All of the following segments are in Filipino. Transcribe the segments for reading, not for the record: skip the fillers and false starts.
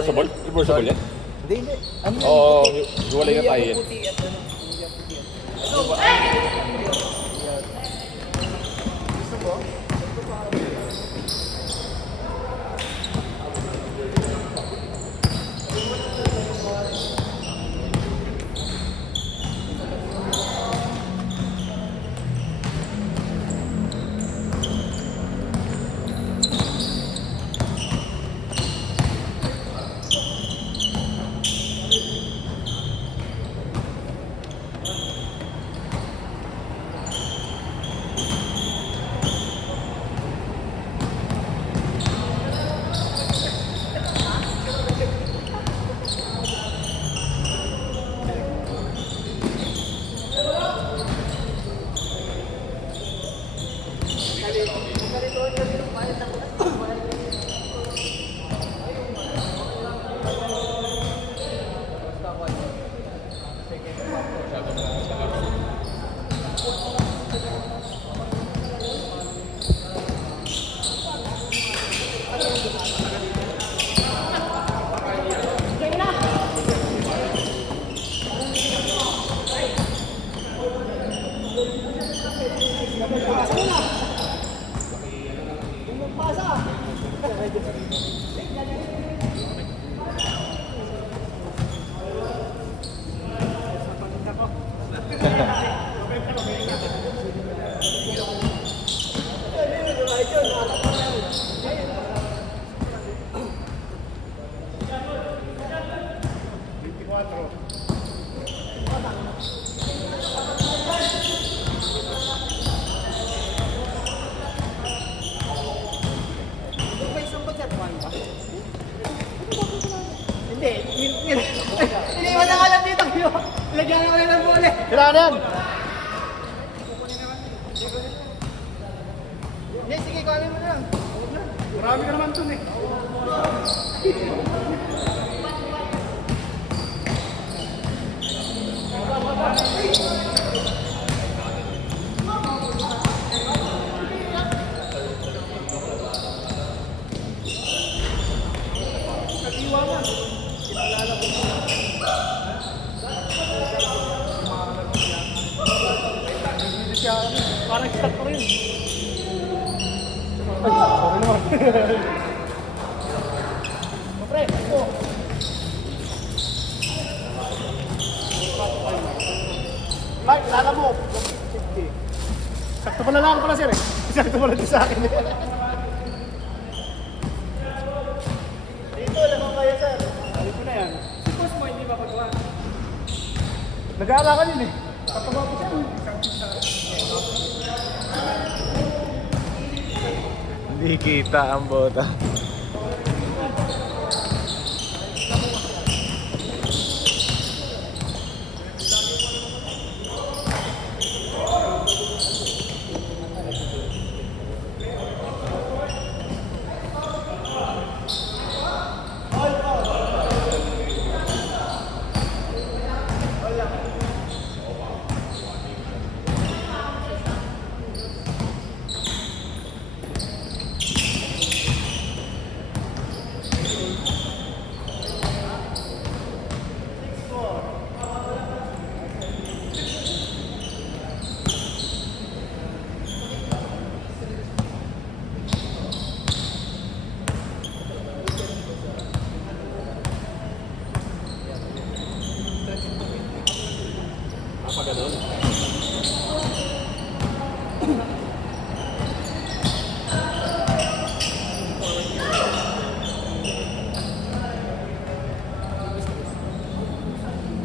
Reversible? Reversible yan? Hindi, hindi. Ano yan? Oo, hiwalay na tayo yan. Puti at ano. Gusto mo? Hindi mo na alam dito. Lagyan ko na ng bola. Kailangan yan! Hindi, sige, kuhanin mo na lang. Marami ka naman dun eh. Parang start ko rin. Ay, sorry naman. Pre, ito. Mike, lala mo. 50. Sakto pala lang pala sir eh. Sakto pala din sa akin eh. Dito, lamang kaya sir. Dito na yan. Si boss mo, hindi ba pagawa? Nag-aala ka din eh. Kapagawa ko siya. Hindi kita ang bota.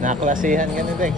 Naklasihan ka ni Dex.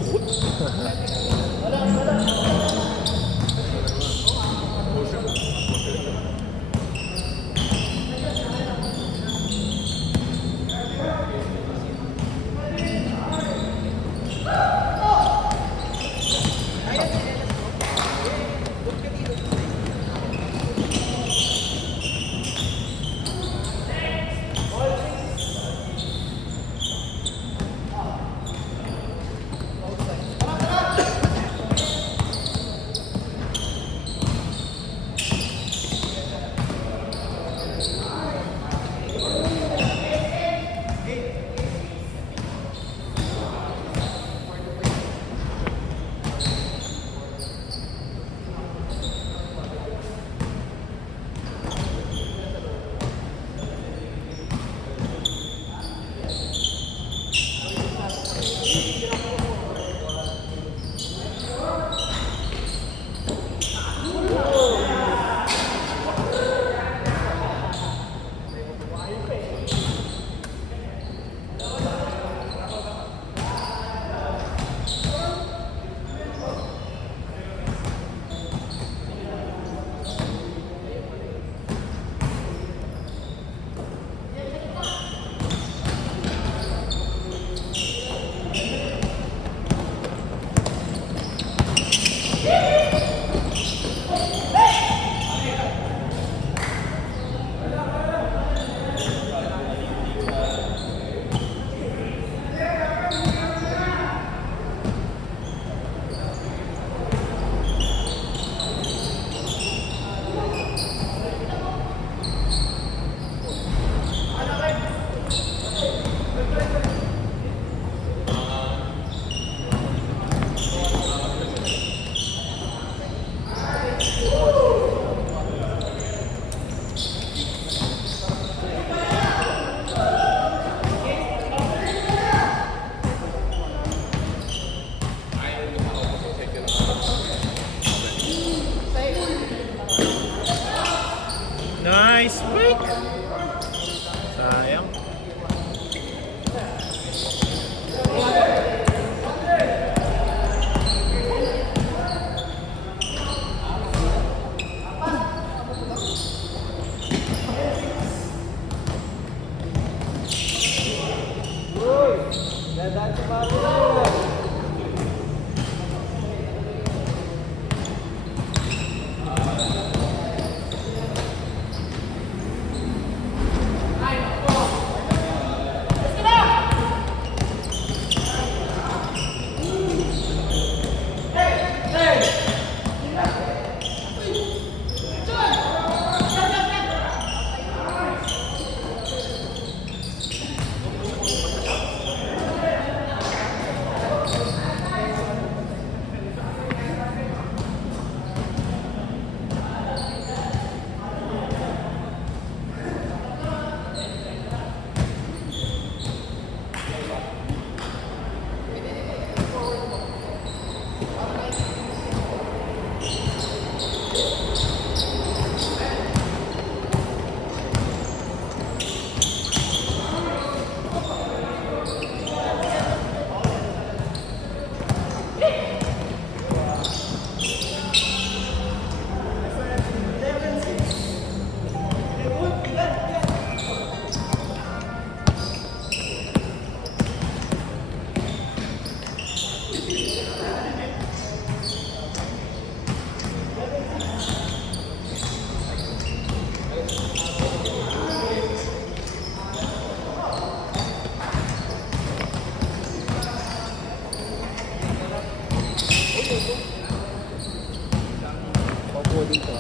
Opo dito.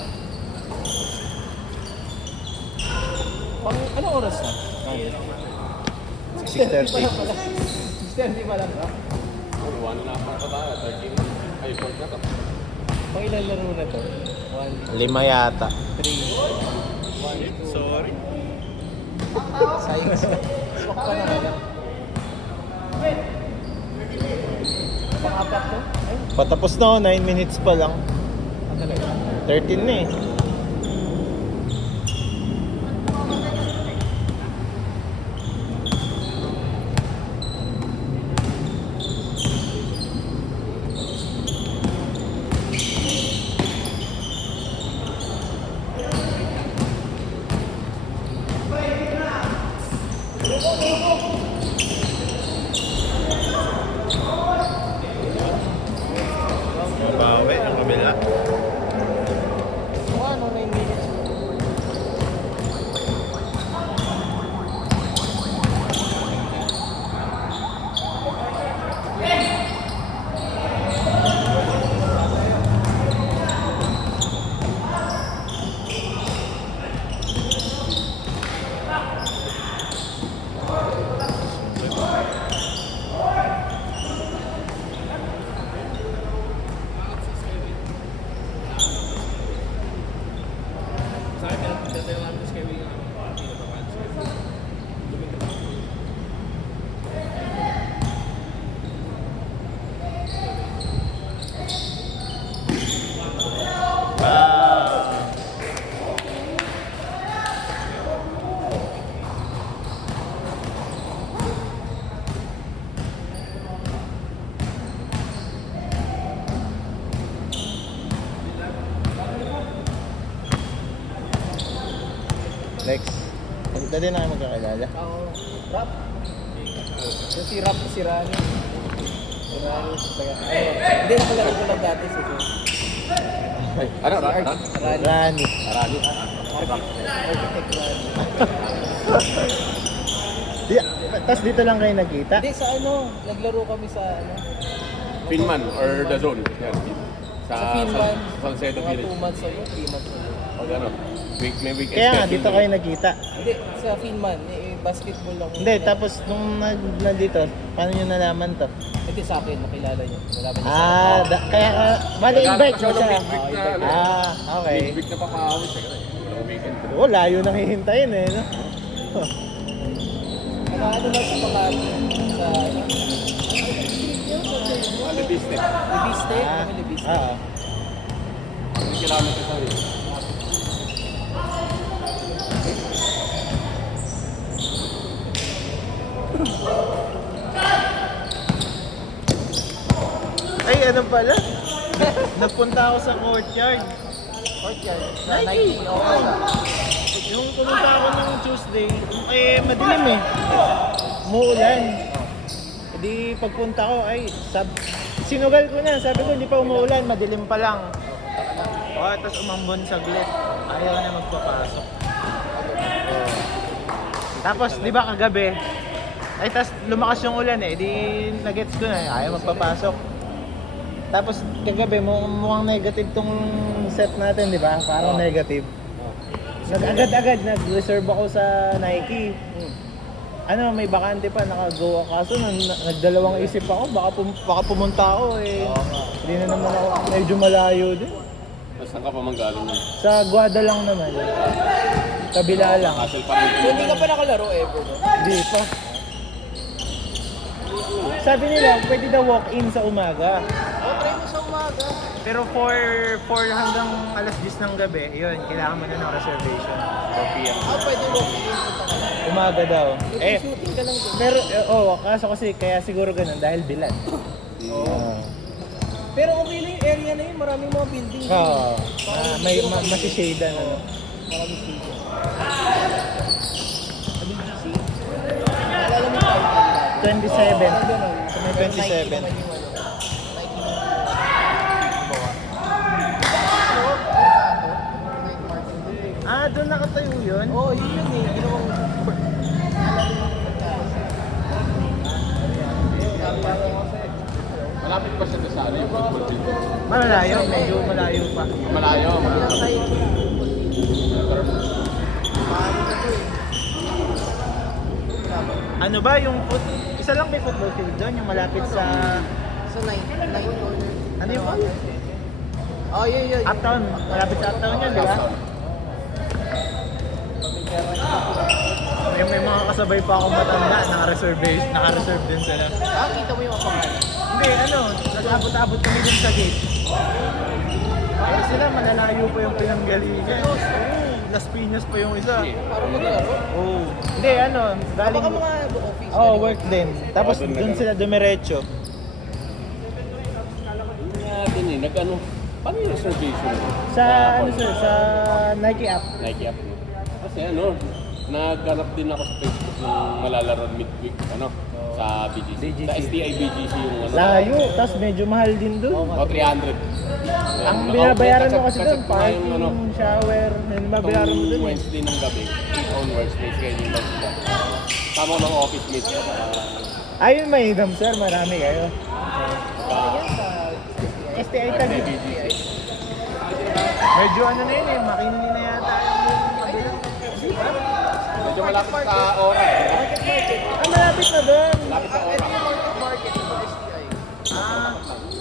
Anong oras na? 6:30. 6:30 pa lang ba? 1.5 na tayo, 13. Ay, 4 na to. Pang ilan laro na to? 1, 5 yata. 3, 1, 2. Sorry. Sayang sa swak pa na wala. Pang-apat to? Ay, Patapos na ako, 9 minutes pa lang. talaga. 13 na eh. Mabawi ang kabila. O ano, 9 minutes. Next. Dito din na kayo magkakilala. Ako, Rap. Yung si Rap, si Rani. Si Rani, hindi, nakalaro ko lang dati si Joe. Ay, ano, Si Rani? Rani. Rani. Arali. Architect Rani. Tapos dito lang kayo nagkita? Hindi, sa ano, naglaro kami sa ano, Finman or The Zone. Yan. sa Finland. Salcedo Mga Village. 2 months ago, 3 months ago. Pag ano, may weekend. Kaya nga, schedule dito na. kayo nagkita. Hindi, sa Finman, basketball lang. Hindi, tapos nung nandito, paano nyo nalaman to? Hindi sa akin, nakilala niyo. Wala ba niya Ah, kaya bali invite mo siya. Big week na, ano, Ah, okay. big week na papahawis. Walang weekend. Oh, layo nang hihintayin eh, no? Ano ba sa Makati? Sa Libiste. Libiste? Ah, Kami Libiste. oo. 1 kilometer sa rin. Ay, ano pala? Napunta ako sa courtyard. Courtyard. Sa Nike. Okay. Yung pumunta ako ng Tuesday, eh, madilim eh. Muulan. Di pagpunta ko, ay, sinugal ko na. Sabi ko, hindi pa umuulan, madilim pa lang. Oh, tapos umambon saglit. Ayaw na magpapasok. Oh. Tapos, di ba kagabi, ay, tapos lumakas yung ulan eh. Di nagets ko na, ayaw magpapasok. Tapos kagabi, mukhang negative tong set natin, di ba? Parang negative. Agad-agad, nag-reserve ako sa Nike. Ano, may bakante pa, naka-go ako. Kaso nagdalawang isip ako, baka pumunta ako eh. Hindi na naman ako, medyo malayo din. Saan ka pa manggaling yun? Sa Guada lang naman. Kabila lang. Hassle pa rin. So, hindi ka pa nakalaro ever, no? Hindi pa. Sabi nila, pwede daw walk-in sa umaga. Try mo sa umaga. Pero 4 hanggang alas 10 ng gabi, yun, kailangan mo na ng reservation. 4 p.m. Pwede walk-in. Umaga daw. Eh, shooting ka lang doon. Pero, kaso kasi, kaya siguro ganun, dahil bilad. Oo. Pero okay lang yung area na yun, maraming mga building. Oo. May masishade na. Ano. Maraming studio. Sa BGC? Naalala mo tayo? 27. Ganun. Sa may 27. Nike naman yung ano. Nike naman. Doon nakatayo yun? Oo, yun yun eh. Ginawang Malapit pa siya sa ano yung football field. Malayo, medyo malayo pa. Malayo. Pero Ano ba yung isa lang may football field doon, yung malapit sa Sa 9 corner. ano yung Oh, yun. Uptown, malapit sa Uptown yan, di ba? May mga kasabay pa akong matanda, naka-reserve din sila. Kita mo yung mga pangalan. Hindi, nag-abot-abot kami dun sa gate. Pero sila, malalayo pa yung pinanggalingan. Las Piñas pa yung isa. Parang maglaro. Hindi, galing... Baka mga office. work din. Tapos dun sila dumiretso. natin eh, nag-ano, paano yung reservation? Sa sa Nike app. Nike app. Kasi naghanap din ako sa Facebook ng malalaro midweek, sa BGC. Sa STI BGC yung Layo, tapos medyo mahal din dun. O 300. Ang binabayaran mo kasi dun, parking, shower, yung babayaran mo dun. Wednesday ng gabi, onwards, may schedule lang sila. Tama ng office mate. Ayun, may idam sir, marami kayo. STI tagi. Medyo na yun eh, makinili na yata yung Medyo malapit sa oras. malapit na doon. Malapit sa oras. Market ng STI.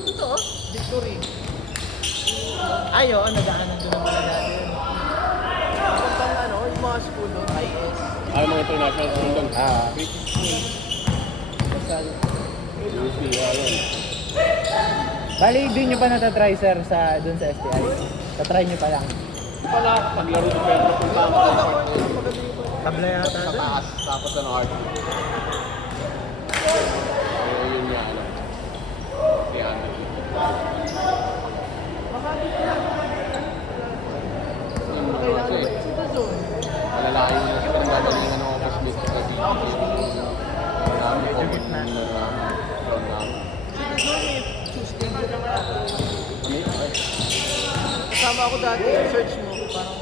Ito, Victory. Nagaanan doon naman natin. Yung mga school doon, IS. Ay, mga international school doon. British School. UP, ayun. Bali, doon nyo pa natatry sir doon sa STI. Tatry nyo pa lang. Di pa naglaro ni Pedro kung tama ang part na yun. Tabla yata Sa doon. taas, tapos art. Ayun yun nga, 300. Malalayo na siya ng gagalingan ng office mate sa BGC. Marami po gitna. Kasama ako dati, search mo, parang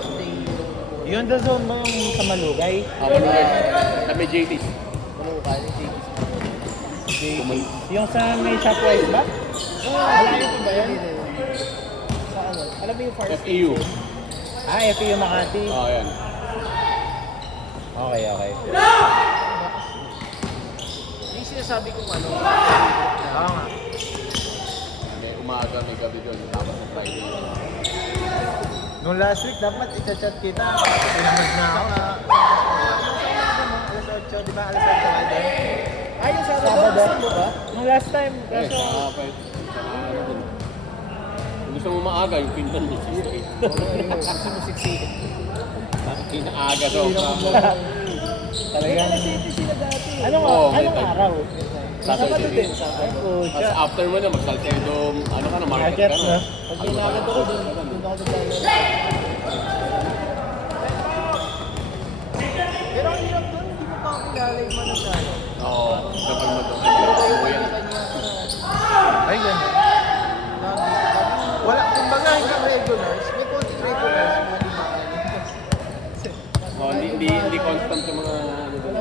Tuesday. Yun the zone mo yung sa Malugay. Na may JT's. Manuka, Yung sa may Shopwise ba? Malayo pa ba yan? Sa ano? Alam mo yung fire FEU. FEU Makati. Ayan. Okay. Yung sinasabi kong ano. Oo nga. May umaga, may gabi doon. Tapos sa Friday. Nung last week, dapat i-chat kita. Tinamad na ako. Alas 8, di ba? Alas 8 ka doon. Yung Sabado. Mo ba? Nung last time, Eh, kaso... Kung gusto mo maaga, yung pintan mo. Gusto mo siksikin. Kinaaga daw. Talagang... City sila dati. Anong araw? Sabado din. Tapos after mo na, mag-Salcedo, market Market, ka no? na. Pag ginagad ako doon ako naglalaro. Pero ang hirap doon, hindi mo pa kilala yung mga naglalaro. Oo, dapat mo doon. Pero kayo Ano yan? kanya-kanya. Ay, ganun. Wala, kumbaga hanggang regulars, may konti regulars, mga limaan. Oh, hindi constant yung mga ano doon.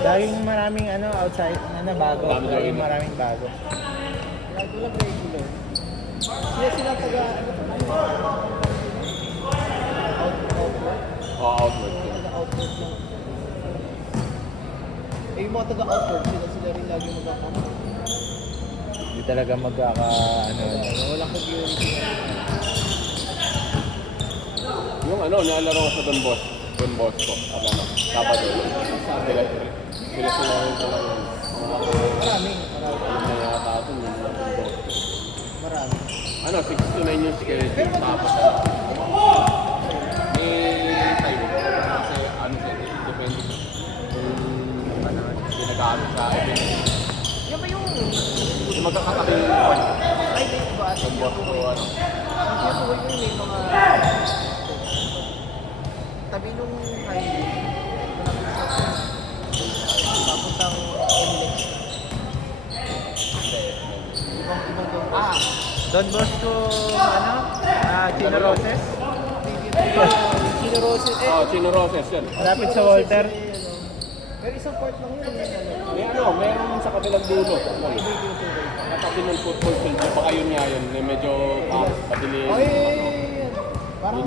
Laging maraming outside na bago. Dami Laging jogging. maraming bago. Lagi lang regular. Sila taga, outward. Oo, outward. Taga-outward lang. Eh, yung mga taga-outward, sila rin lagi magkakama. Hindi talaga Walang community. Yung naalaro ko sa Don Bosco, Sabado. Sila rin talaga. Maraming. Alam na yata ito, yung Don Bosco. Marami. 6 to 9 yung schedule. Pero Tapos may time. Kasi depende kung ginagamit sa event. Yan ba yung... Yung magkakatabi yung point. Ay, may ba? Don Bosco, Yung tuloy ko yung may mga... Tabi nung highway. Papuntang Emlex. Ibang doon. Don Bosco, Chino Roses. Chino Roses. Chino Roses yan. Malapit sa Walter. Pero isang part lang yun. Meron sa kabilang dulo. Katabi ng football field. Baka yun nga yun. Medyo pabili. Ay,